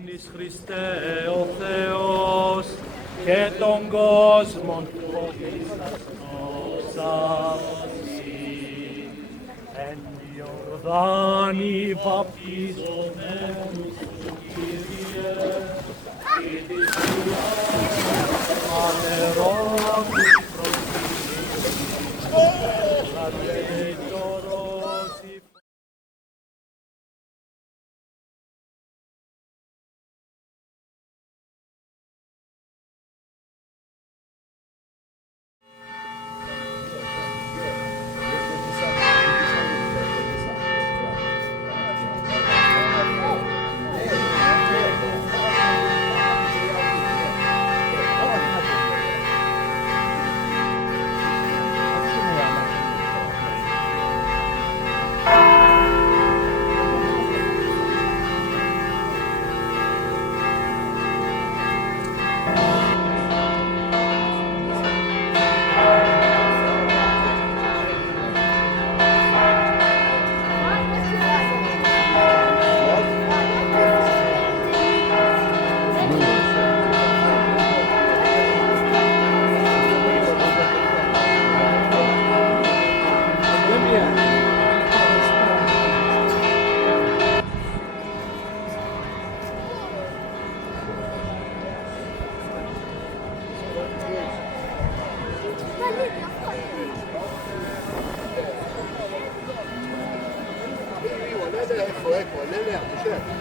Ανής Χριστέ ο Θεός και τον κόσμον φροντίσας νόσαυση. Εν Ιορδάνη βαπτιζομένους σου Κύριε, και της ανερών τους προτείνεις, να τελειωρώσει. Ecco, l'eletto, certo.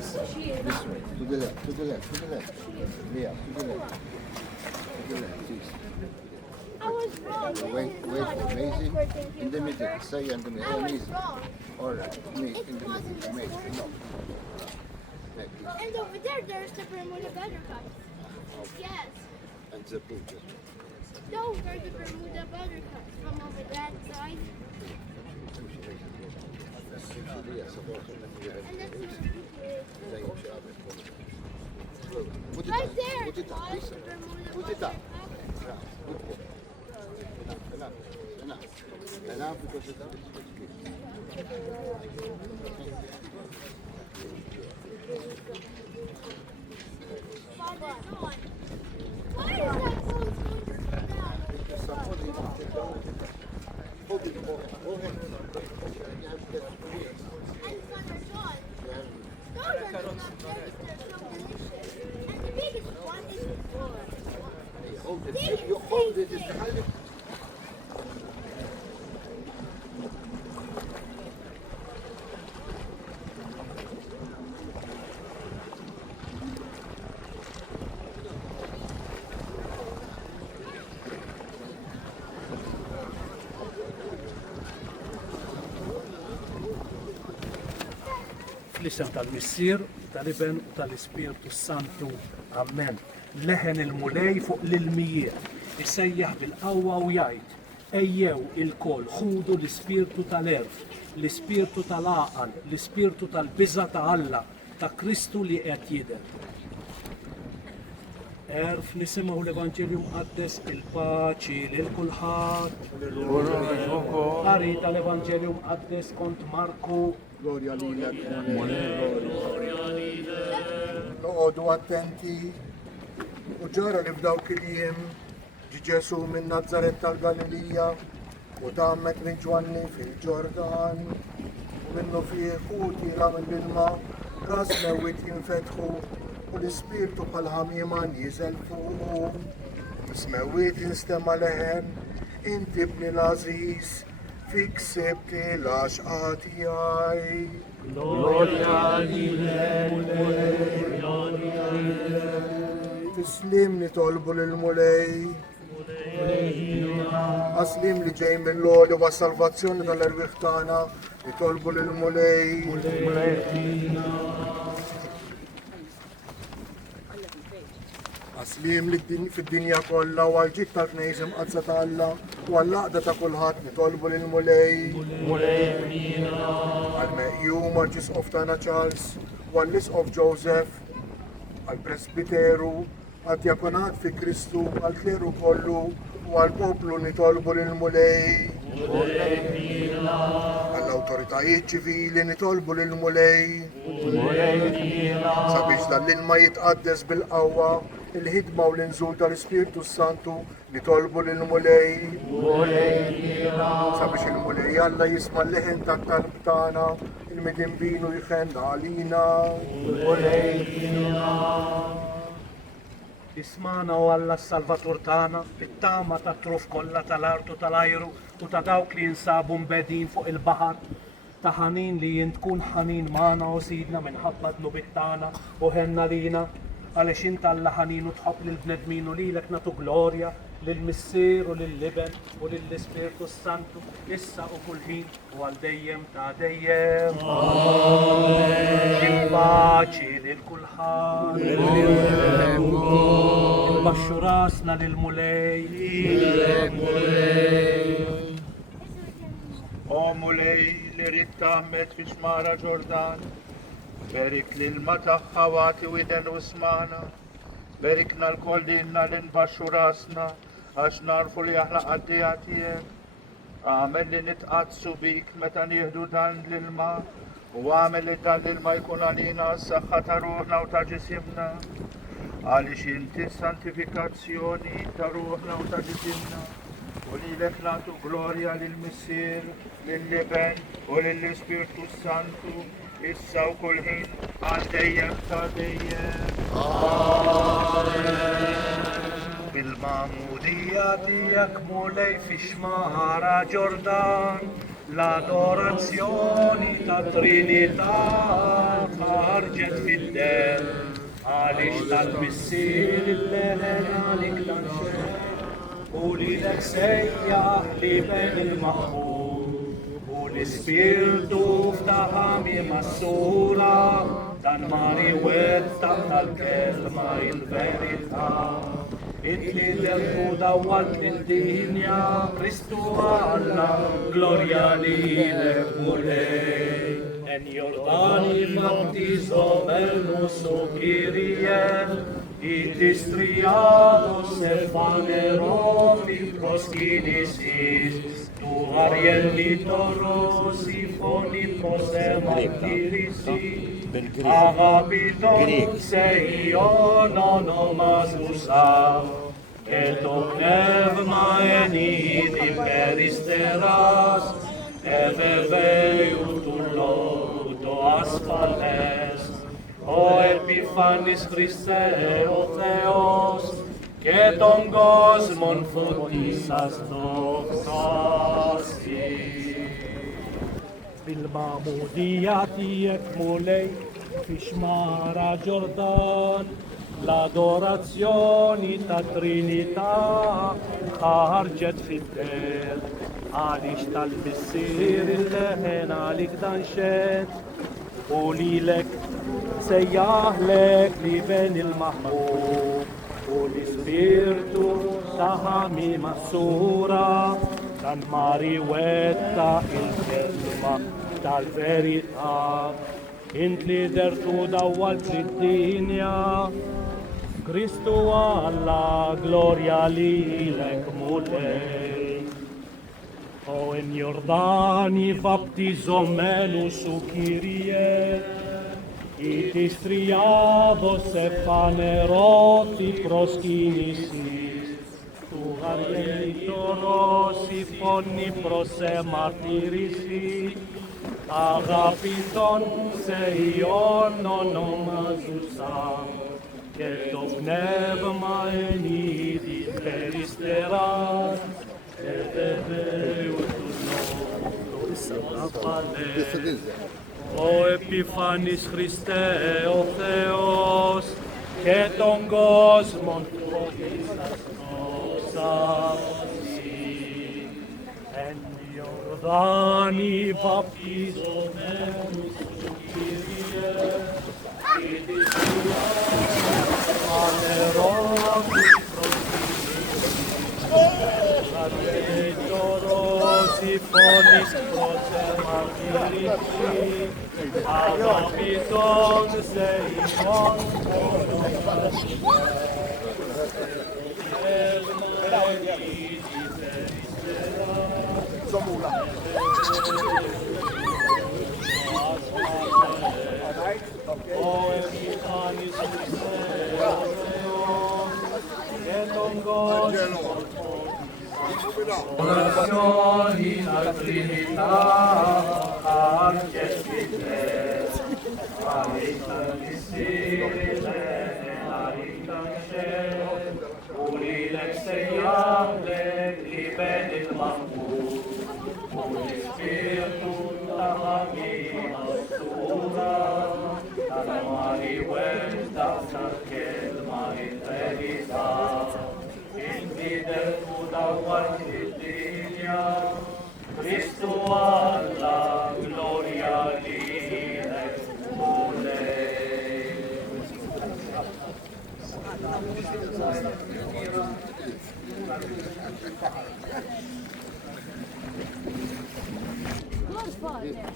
To the left, to the left, to the left. Yeah, to the left. To the left, please. I was wrong. Wait, amazing. In the middle, say in the middle. I was Amazing. wrong. All right, in the middle. Amazing. No. Like this. And over there, there's the Bermuda buttercup. Yes. And the boot. No, there's the Bermuda buttercup from over that side. And that's Put it right up. there. Put it up. Guys, Listen. the Bermuda Put it up. buttercup. Yeah, good boy. Enough, because it's Father John, why is that clothes going to sit down? somebody take down. Hold it. Go ahead. And Father John, those are the nuts, they're so delicious. And the biggest one is the Hold it. If you hold it, it's kind of... Felice tal Messire, tal Eben, tal Espírito Santo. Amém. لهن المولاي فوق للمياه يسيح بالقوة ويعيد أياو الكل خودوا السبيرتو تاليرف السبيرتو تالعقل السبيرتو تالبزة تعلق تكريستو لأتيدا عرف نسمعوا الإفانجيليوم قدس الباچي للكلحات قريت الإفانجيليوم قدس كنت ماركو Gloria lilek. Noqogħdu attenti u ġara li f'dawk il-jiem ġi Ġesu minn Nazaret tal-Galilija u tammet minn Ġwanni fil-Ġordan u minnu fih u tira mill-ilma ras mewwit jinfetħu u l-ispirtu bħal ħamieman jiżel fuqu. Smewwit jinstema' leħen inti ibni l-Aziz fik sebt l-għaxqa tiegħi. Gloria lilek, Tislim nitolbu lil-mulej. Aslim li ġej mill-għoli wa salvazzjoni tal-erbiħ tagħna nitolbu lil-mulej. Aslim li fid-dinja kollha u għal-ġid tal-knejsim qazza ta' Alla u għall-laqda ta' kulħadd nitolbu lil-mulej. Għal-meqjum għal-ġisqof tagħna Charles u għall-isqof Joseph għal-presbiteru għad-djakonat fi Kristu għal-kleru kollu u għal-poplu nitolbu lil-mulej. Għall-awtoritajiet ċivili nitolbu lil-mulej. Sabiex dal-ilma jitqaddes bil-qawwa il-ħidma u l-inżul tal-Ispirtu Santu nitolbu lil-mulej. Sabiex il-mulej Alla jisma' l-leħen tat-talb tagħna il-midin binu jħenna għalina. Ismana u Alla s-Salvatur tagħna bit-tama ta' truf kollha tal-artu tal-ajru u ta' dawk li jinsabu mbedin fuq il-baħar ta' ħanin li jint tkun ħanin magħna u sidna minħabba dnubit tagħna u ħenna lina għaliex int Alla ħanin u tħobb lill-bnedmin u lilek nagħtu glorja lill-Missier u lill-Liben u lill-Ispirtu Santu issa u kull ħin u għal dejjem ta' dejjem. Il-paċi lil kulħadd. Baxxu rasna lil-mulej. O mulej li rrid taħmet fi xmara Ġordan, berik l-ilma tagħha wagħti widen u smana, berikna l-koll dinna li nbaxxu rasna għax narfu li aħna qaddija tiegħek. Għamel li nitqazzu bik meta nieħdu dan l-ilma u għamel li dan l-ilma jkun għalina s-saħħa ta' ruħna u ta' ġisimna. Għaliex inti santifikazzjoni ta' ruħna u ta' ġisimna. U lilek nagħtu glorja lill-Missier, lill-Liben u lill-Ispirtu Santu issa u kull ħin għal dejjem ta' dejjem. Bil-mamudija tiegħek mulej fi xmara Ġordan, l-adorazzjoni ta' Trinità ħarġet fid-dem, għaliex tal-Missier il-leħen għalik tanxer, u lilek sejjaħ Liben il-maħbub, u l-Ispirtu ftaħami massura, dan mari wetta tal-kelma il-verità. Itli del-fu dawwalt lil-dinja, Kristu Alla, glorja lilek mulej. En Jordani baptizo Belnusu Kyrie, itis triados erfanero fi proskinisis, tu arielli toros ifoni prosemartirisi, agapiton seion onomas usa, et pnevma enidi peristeras, eveveu tullo to asphales, o Epiphanis Christe o Theos, και τον κόσμον φωτίσας δοξάσι. بالمعمودية mulej fi xmara Ġordan, l-adorazzjoni ta' Trinità ħarġet fid-der, għaliex tal-Missier il-leħen għalik danxet, u lilek sejjaħlek Liben il-maħbub, tahami masura, dan mariwetta il kelma tal-verità. Int li dertu dawwal fid-dinja, Kristu alla gloria lilek mulej. O in Jordani baptizomenus u Kyrie, itis triados epaneroti proskinisis, tu arielitoros ifoni prosemartirisi, αγαπητόν σε Υιόν ονομάζουσα, και το πνεύμα εν είδη περιστεράς, ευεβαίους τους νόμους απαλέ. Ο επιφανής Χριστέ ο Θεός, και τον κόσμον φροντίσας νόξασι. Εν Ιορδάνη βαπτιζομένους σου Κύριε, ή της ανερώτης προσκυνήσεις, αρκετόρος η φωνής προσεμαρτυρήσει, αγαπητόν σε ημών ο επιφάνης Χριστέος και τον κόσμο orazioni alla Trinità, anche scritte, aiutami Sire, aiutami Cielo, Ulilex Seiale, Liben il Mahmud, Uli Spiritu, Tahami, Masura, Talamari, Westa, Sarkel, Maritevita, Invider dawwal fid-dinja, Kristu alla gloria lilek mulej. Godfather.